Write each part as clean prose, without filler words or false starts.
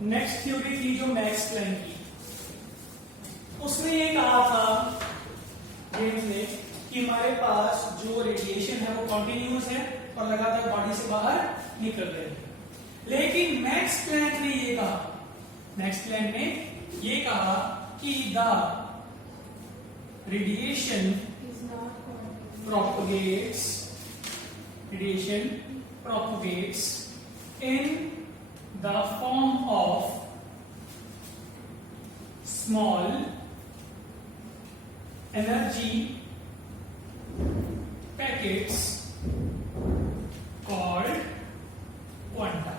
Next theory थी जो max Planck की, उसने ये कहा था जेम्स ने कि हमारे पास जो रेडिएशन है वो कॉन्टिन्यूस है और लगातार बॉडी से बाहर निकल रहे हैं। लेकिन मैक्स प्लैंक ने ये कहा, मैक्स प्लैंक ने ये कहा कि the radiation propagates in the form of small energy packets called quanta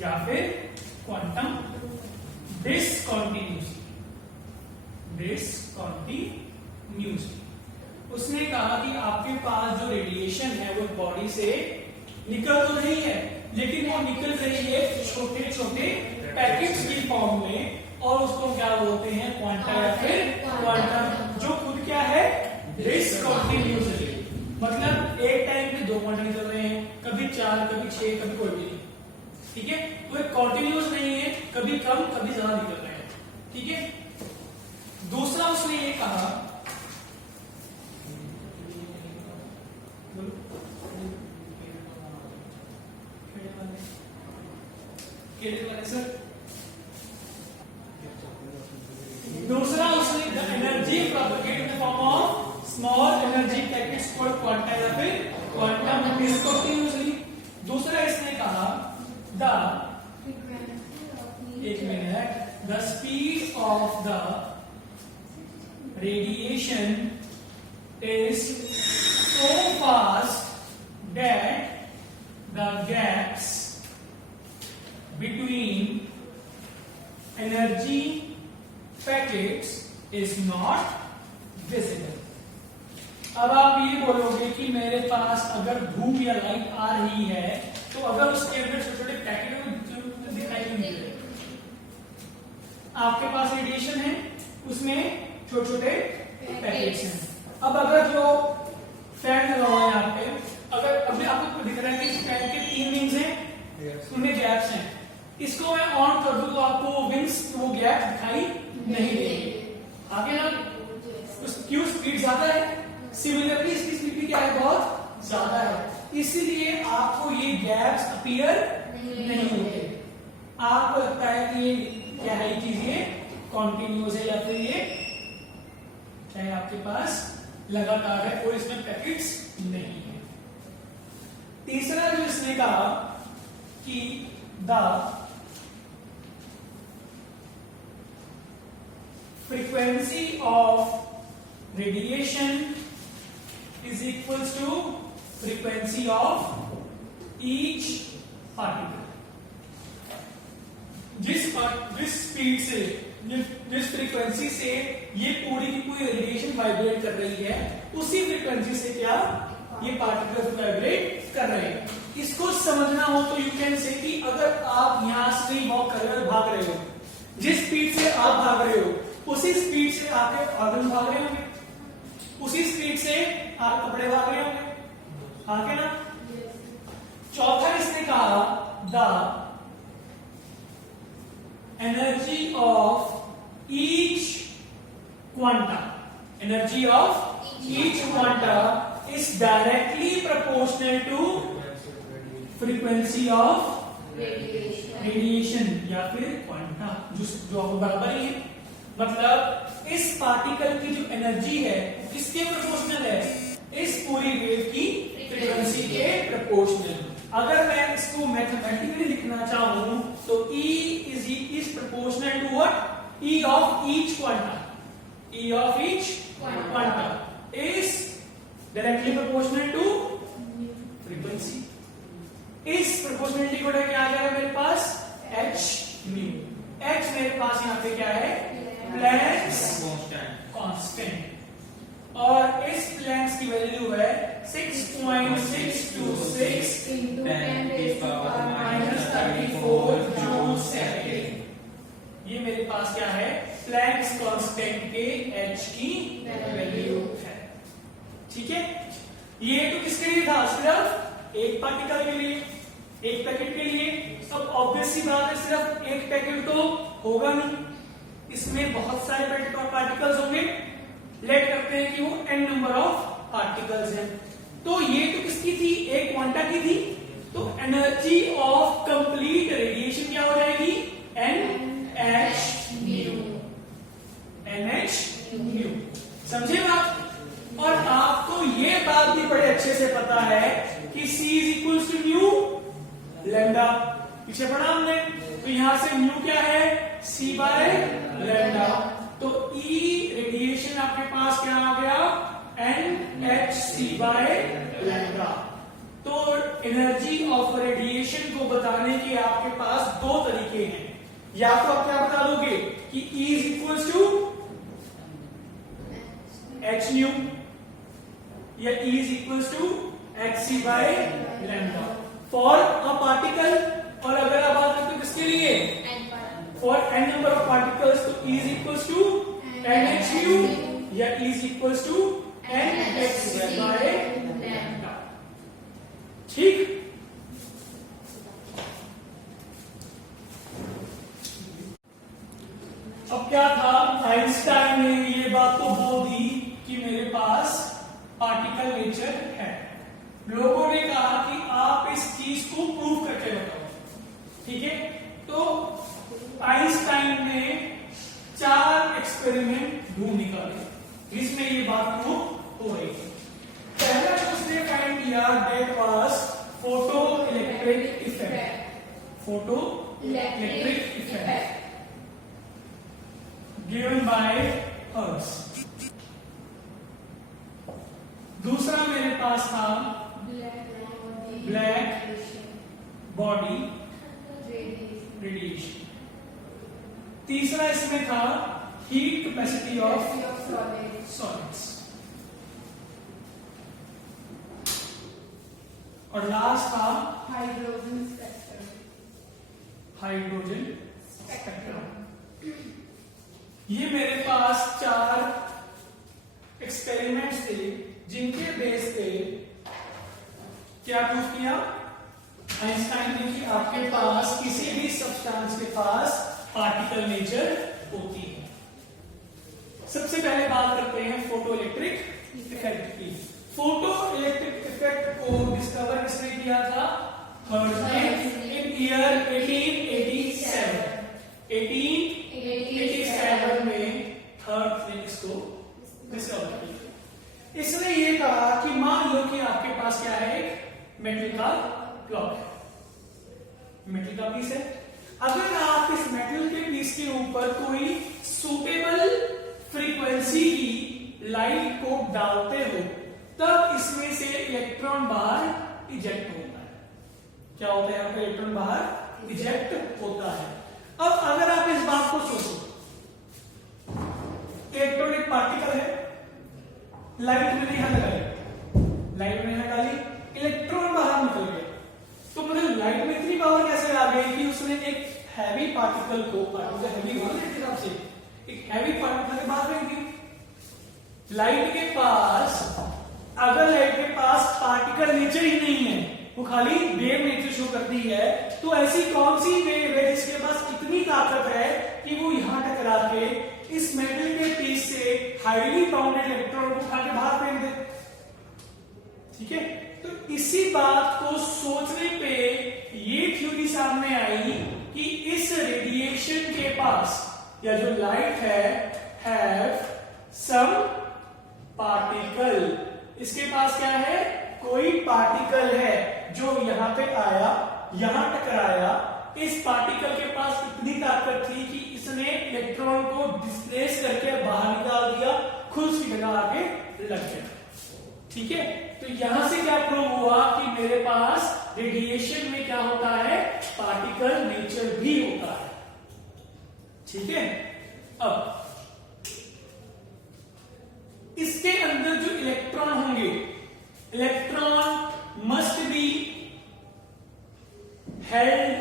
या फिर क्वांटम डिसकंटिन्यूअसली। उसने कहा कि आपके पास जो रेडिएशन है वो बॉडी से निकल तो नहीं है, लेकिन वो निकल रही है छोटे छोटे पैकेट्स की फॉर्म में, और उसको क्या बोलते हैं, क्वांटा या फिर क्वांटम, जो खुद क्या है, डिसकंटिन्यूअसली। मतलब एक टाइम पे दो क्वांटा निकल रहे हैं, कभी 4, कभी 6, कभी कोई भी नहीं। ठीक है, वो एक कॉन्टिन्यूअस नहीं है, कभी कम कभी ज्यादा निकल रहे हैं। ठीक है, दूसरा उसने ये कहा सर, दूसरा उसने the energy propagate in the form of small energy packets called quanta या फिर क्वांटम डिसकंटिन्यूअसली। दूसरा इसने कहा the speed of the radiation is so fast that the gaps between energy packets is not visible। अब आप ये बोलोगे कि मेरे पास अगर धूप या लाइट आ रही है तो अगर उसके अंदर छोटे छोटे पैकेट दिखाई नहीं दे रहे। आपके पास रेडिएशन है, उसमें छोटे छोटे पैकेट्स हैं। अब अगर जो फैन लगा हुआ है यहाँ पे, अगर अभी आपको दिख रहा है कि फैन के 3 विंग्स हैं, उनमें गैप्स हैं, इसको मैं ऑन कर दूं तो आपको वो विंग्स, वो गैप दिखाई नहीं देंगे। आगे ना क्यों, स्पीड ज्यादा है, सिमिलरली इसकी स्पीड भी क्या है, बहुत ज्यादा है, इसीलिए आपको ये गैप्स अपीयर नहीं होते। आपको लगता है कि ये क्या है, ये चीज ये कॉन्टिन्यूअस है या फिर ये चाहे आपके पास लगातार है और इसमें पैकेट्स नहीं है। तीसरा जो इसने कहा कि the frequency of radiation is equals to frequency of each particle. जिस स्पीड से, जिस फ्रीक्वेंसी से ये पूरी की पूरी रेडिएशन वाइब्रेट कर रही है, उसी फ्रीक्वेंसी से क्या ये पार्टिकल्स वाइब्रेट कर रहे हैं। इसको समझना हो तो यू कैन से कि अगर आप यहां से वॉक कर रहे हो, भाग रहे हो, जिस स्पीड से आप भाग रहे हो उसी स्पीड से आपके ऑर्गन भाग रहे होंगे, उसी स्पीड से आप कपड़े भाग रहे होंगे, आगे ना। चौथा इसने कहा the energy of each quanta is directly proportional to frequency of radiation या फिर क्वांटा, जो बराबर ही है। मतलब इस पार्टिकल की जो एनर्जी है किसके प्रोपोर्शनल है, इस पूरी वेव की फ्रीक्वेंसी के प्रोपोर्शनल। अगर मैं इसको मैथमेटिकली लिखना चाहूं तो E is proportional to what? E of each quanta is directly proportional to frequency। इस प्रोपोर्शनलिटी को क्या आ जाएगा मेरे पास, h mu। h मेरे पास यहाँ पे क्या है, प्लैंक्स कांस्टेंट, और इस प्लैंक्स की वैल्यू है 6.626 × 10⁻34 जूल सेकेंड। ये मेरे पास क्या है, प्लैंक्स कांस्टेंट के h की वैल्यू है। ठीक है, ये तो किसके लिए था, सिर्फ एक पार्टिकल के लिए, एक पैकेट के लिए। अब ऑब्वियस सी बात है सिर्फ एक पैकेट तो होगा नहीं, इसमें बहुत सारे पार्टिकल्स होंगे। लेट करते हैं कि वो n नंबर ऑफ पार्टिकल्स हैं। तो ये तो किसकी थी, एक क्वांटा की थी, तो एनर्जी ऑफ कंप्लीट रेडिएशन क्या हो जाएगी, NH/μ। समझे बात? और आपको ये बात भी बड़े अच्छे से पता है कि C is equal to nu lambda, पीछे पढ़ा हमने। तो यहां से न्यू क्या है, C बाय लैम्डा। तो E रेडिएशन आपके पास क्या आ गया, NHC बाय लैम्डा। तो एनर्जी ऑफ रेडिएशन को बताने के आपके पास दो तरीके हैं। या तो आप क्या बता दोगे कि E is equal to h nu, या E is equal to hc by lambda for a particle. और अगर आप बात करते हो किसके लिए, for n number of particles, तो E is equal to NHµ या E is equal to NHc by lambda. ठीक। अब क्या था, आइंस्टाइन ने ये बात तो बोल दी कि मेरे पास पार्टिकल नेचर है। लोगों ने कहा कि आप इस चीज को प्रूव करके बताओ। ठीक है, तो आइंस्टाइन ने 4 एक्सपेरिमेंट ढूंढ निकाले जिसमें ये बात प्रूव हो रही है। पहला जो उसने फाइंड किया that was photo electric effect. Photo electric effect given by hertz. दूसरा मेरे पास था ब्लैक बॉडी रेडिएशन। तीसरा इसमें था हीट कैपेसिटी ऑफ सॉलिड्स। और लास्ट था हाइड्रोजन स्पेक्ट्रम। ये मेरे पास 4 एक्सपेरिमेंट्स थे जिनके बेस पे क्या प्रूव किया आइंस्टाइन ने कि आपके पास किसी भी सब्सटेंस के पास पार्टिकल नेचर होती है। सबसे पहले बात करते हैं फोटो इलेक्ट्रिक इफेक्ट की। फोटो इलेक्ट्रिक इफेक्ट को डिस्कवर किसने किया था, हर्ट्ज ने, इन ईयर 1887 में हर्ट्ज ने इसको डिस्कवर किया। इसने ये कहा कि मान लो कि आपके पास क्या है, एक मेटल का ब्लॉक है, मेटल का पीस है। अगर आप इस मेटल के पीस के ऊपर कोई सुटेबल फ्रीक्वेंसी की लाइट को डालते हो तब इसमें से इलेक्ट्रॉन बाहर इजेक्ट होता है। क्या होता है, यहाँ पे इलेक्ट्रॉन बाहर इजेक्ट होता है। अब अगर आप इस बात को सोचो, इलेक्ट्रॉन एक पार्टिकल है, लाइट मैंने यहां लगाई, लाइट मैंने यहां डाली, इलेक्ट्रॉन बाहर निकल गया। तो मतलब लाइट में इतनी पावर कैसे आ गई कि उसने एक हैवी पार्टिकल को, हैवी होने के हिसाब से एक हैवी पार्टिकल के बाहर फेंक दी। लाइट के पास, अगर लाइट के पास पार्टिकल नेचर ही नहीं है, वो खाली वेव नेचर शो करती है, तो ऐसी कौन सी वेव है जिसके पास इतनी ताकत है कि वो यहां टकरा के इस मेटल के पीस से हाईली बाउंडेड इलेक्ट्रॉन को उठा के बाहर फेंक दे। ठीक है, तो इसी बात को सोचने पे ये थ्योरी सामने आई कि इस रेडिएशन के पास, या जो लाइट है सम पार्टिकल, इसके पास क्या है, कोई पार्टिकल है जो यहां पे आया, यहां टकराया। इस पार्टिकल के पास इतनी ताकत थी कि इसने इलेक्ट्रॉन को डिस्प्लेस करके बाहर निकाल दिया, खुद उसकी जगह आके लग गया। ठीक है, तो यहां से क्या प्रूव हुआ कि मेरे पास रेडिएशन में क्या होता है, पार्टिकल नेचर भी होता है। ठीक है, अब इसके अंदर जो इलेक्ट्रॉन होंगे, electron must be held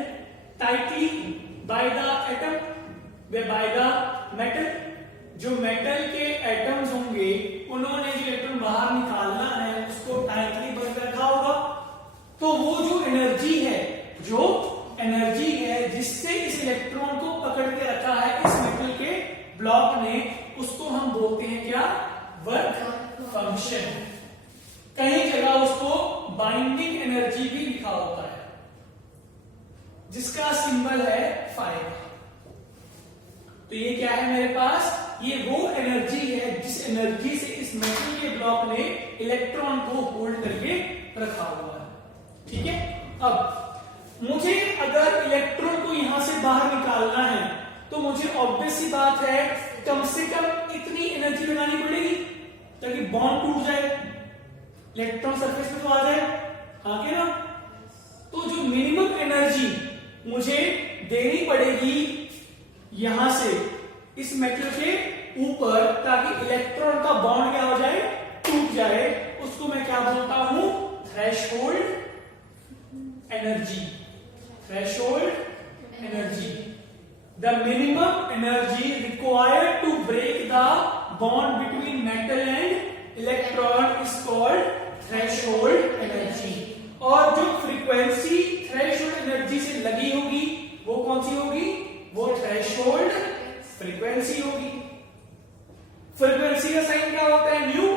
tightly by the atom way by the metal. जो मेटल के एटम्स होंगे उन्होंने जो इलेक्ट्रॉन बाहर निकालना है उसको टाइटली बंद रखा होगा। तो वो जो एनर्जी है जिससे फंक्शन, कई जगह उसको बाइंडिंग एनर्जी भी लिखा होता है, जिसका सिंबल है फाइव। तो ये क्या है मेरे पास, ये वो एनर्जी है जिस एनर्जी से इस मेटल के ब्लॉक ने इलेक्ट्रॉन को होल्ड करके रखा हुआ है। ठीक है, अब मुझे अगर इलेक्ट्रॉन को यहां से बाहर निकालना है तो मुझे ऑब्वियस सी बात है कम से कम इतनी एनर्जी लगानी पड़ेगी ताकि बॉन्ड टूट जाए, इलेक्ट्रॉन सरफेस पे तो आ जाए, हाँ के ना। तो जो मिनिमम एनर्जी मुझे देनी पड़ेगी यहां से इस मेटल के ऊपर ताकि इलेक्ट्रॉन का बॉन्ड क्या हो जाए, टूट जाए, उसको मैं क्या बोलता हूं, threshold energy. Threshold energy, the minimum energy required to break the bond between metal and electron is called threshold energy. और जो फ्रीक्वेंसी थ्रेशोल्ड एनर्जी से लगी होगी वो कौन सी होगी, वो थ्रेशोल्ड फ्रीक्वेंसी होगी। फ्रीक्वेंसी का साइन क्या होता है, न्यू,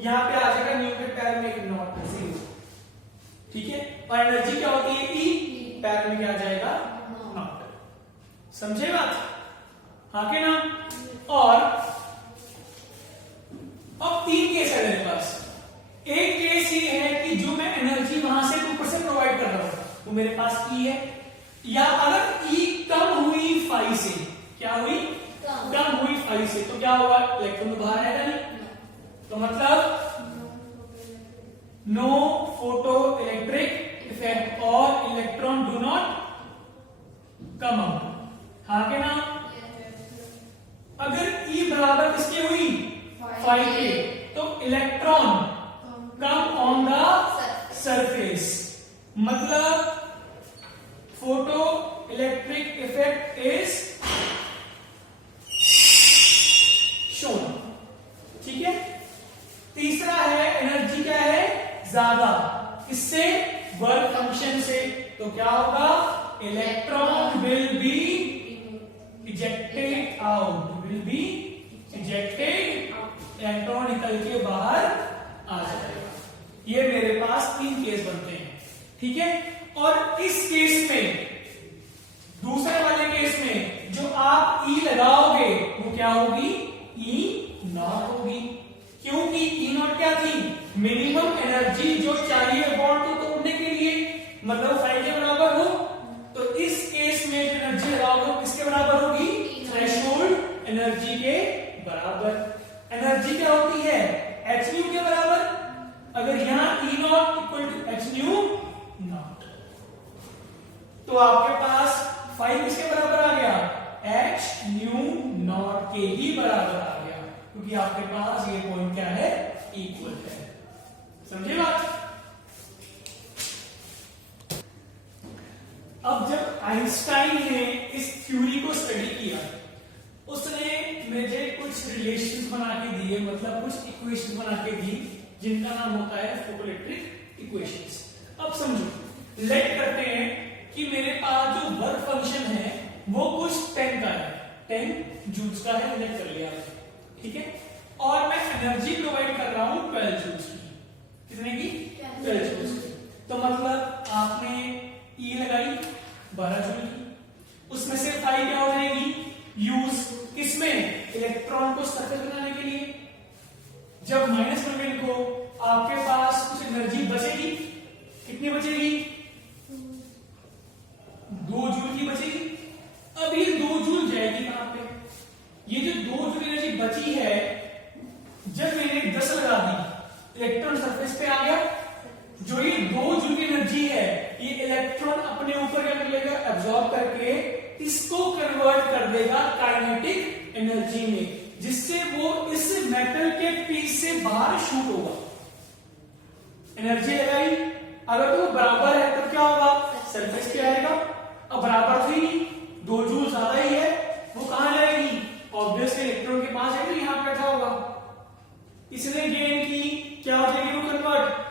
यहां पे आ जाएगा न्यू के पैर में एक नॉट ऐसे, ठीक है। और एनर्जी क्या होती है, ई, पैर में क्या आ जाएगा, नॉट। समझे बात, हाँ के ना। और अब तीन केस है मेरे पास। एक केस ये है कि जो मैं एनर्जी वहां से ऊपर से प्रोवाइड कर रहा हूं वो मेरे पास ई है, या अगर ई कम हुई फाई से, क्या हुई, कम हुई फाई से, तो क्या होगा, इलेक्ट्रॉन तो बाहर आएगा नहीं, तो मतलब नो फोटो इलेक्ट्रिक इफेक्ट और electron do not come out, हाँ के ना। अगर ई बराबर किसके हुई, फाई के, तो electron come on the surface, मतलब photoelectric effect is shown. ठीक है, तीसरा है एनर्जी क्या है, ज्यादा, इससे वर्क फंक्शन से, तो क्या होगा, electron will be ejected out, will be ejected, electron निकल के बाहर आ जाएगा। ये मेरे पास तीन केस बनते हैं, ठीक है। और इस केस में, दूसरे वाले केस में जो आप ई लगाओगे वो क्या होगी, ई नॉट होगी, क्योंकि ई नॉट क्या थी, मिनिमम एनर्जी जो चाहिए बॉन्ड को तोड़ने के लिए, मतलब फाइव के बराबर हो। तो इस केस में जो एनर्जी लगाओगे वो किसके बराबर होगी, थ्रेशोल्ड एनर्जी के बराबर। एनर्जी क्या होती है, एच न्यू के बराबर। अगर यहां E naught equal to h nu naught, तो आपके पास फाइव किसके बराबर आ गया, एच न्यू नॉट के ही बराबर आ गया, क्योंकि आपके पास ये पॉइंट क्या है, इक्वल है। समझे बात। अब जब आइंस्टाइन ने इस थ्योरी को स्टडी किया, उसने मुझे कुछ रिलेशंस बना के दिए, मतलब कुछ इक्वेशन बना के दी, जिनका नाम होता है फोटोइलेक्ट्रिक इक्वेशंस। अब समझो, लेट करते हैं कि मेरे पास जो वर्क फंक्शन है वो कुछ 10 का है, 10 जूल्स का है, लेट कर लिया, ठीक है। और मैं एनर्जी प्रोवाइड कर रहा हूं 12 जूल्स की, कितने की, 12 जूल्स की। तो मतलब आपने ई लगाई 12 जूल की, उसमें से फाई क्या हो जाएगी, यूज किसमें, इलेक्ट्रॉन को सरफेस बनाने के लिए। जब माइनस करके लिखो, आपके पास कुछ एनर्जी बचेगी, कितनी बचेगी, 2 जूल की बचेगी। अब ये 2 जूल जाएगी कहां पे, ये जो 2 जूल एनर्जी बची है, जब मैंने 10 लगा दी, इलेक्ट्रॉन सरफेस पे आ गया, जो ये 2 जूल की एनर्जी है, ये इलेक्ट्रॉन अपने ऊपर क्या कर लेगा, एब्जॉर्ब करके इसको कन्वर्ट कर देगा काइनेटिक एनर्जी में, जिससे वो इस मेटल के पीस से बाहर शूट होगा। एनर्जी लगाई, अगर तो बराबर है तो क्या होगा, सरफेस पे आएगा। अब बराबर थी, 2 जूल ज्यादा ही है, वो कहां जाएगी, ऑब्वियसली इलेक्ट्रॉन के पास है, तो यहां बैठा होगा। इसने गेन की, क्या हो जाएगी वो कन्वर्ट,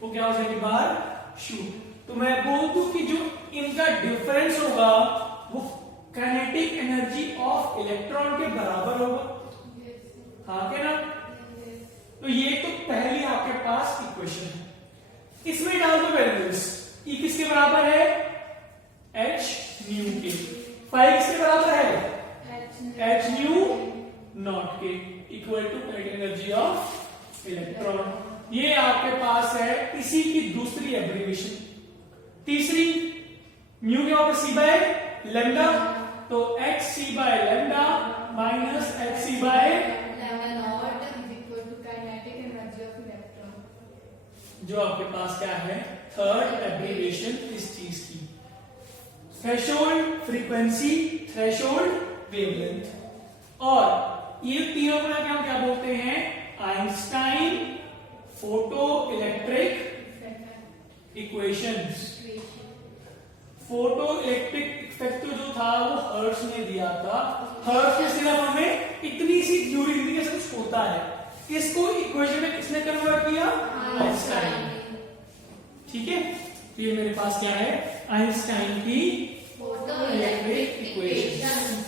वो क्या हो जाएगी, बाहर शूट। तो मैं बोल दूं कि जो इनका डिफरेंस होगा वो काइनेटिक एनर्जी ऑफ इलेक्ट्रॉन के बराबर होगा, हाँ क्या ना। तो ये तो पहली आपके पास इक्वेशन है, इसमें डाल दो वैल्यूज। ई किसके बराबर है? एच न्यू के। फाई किसके बराबर है? एच न्यू नॉट के equal to kinetic energy of electron. ये आपके पास है इसी की दूसरी एब्रीविएशन। तीसरी म्यू के वापस सी बाय लैम्डा, तो h c by lambda minus h c by जो आपके पास क्या है? थर्ड एब्रीविएशन इस चीज की। Threshold frequency, threshold wavelength. और ये तीनों को क्या क्या बोलते हैं? Einstein photo electric equations. Photo electric effect जो था वो हर्ट्ज ने दिया था। हर्ट्ज में सिर्फ हमें इतनी सी थ्योरी दी कि कुछ होता है, इसको इक्वेशन में किसने कन्वर्ट किया? आइंस्टाइन। ठीक है, तो ये मेरे पास क्या है? आइंस्टाइन की फोटो इलेक्ट्रिक इक्वेशन।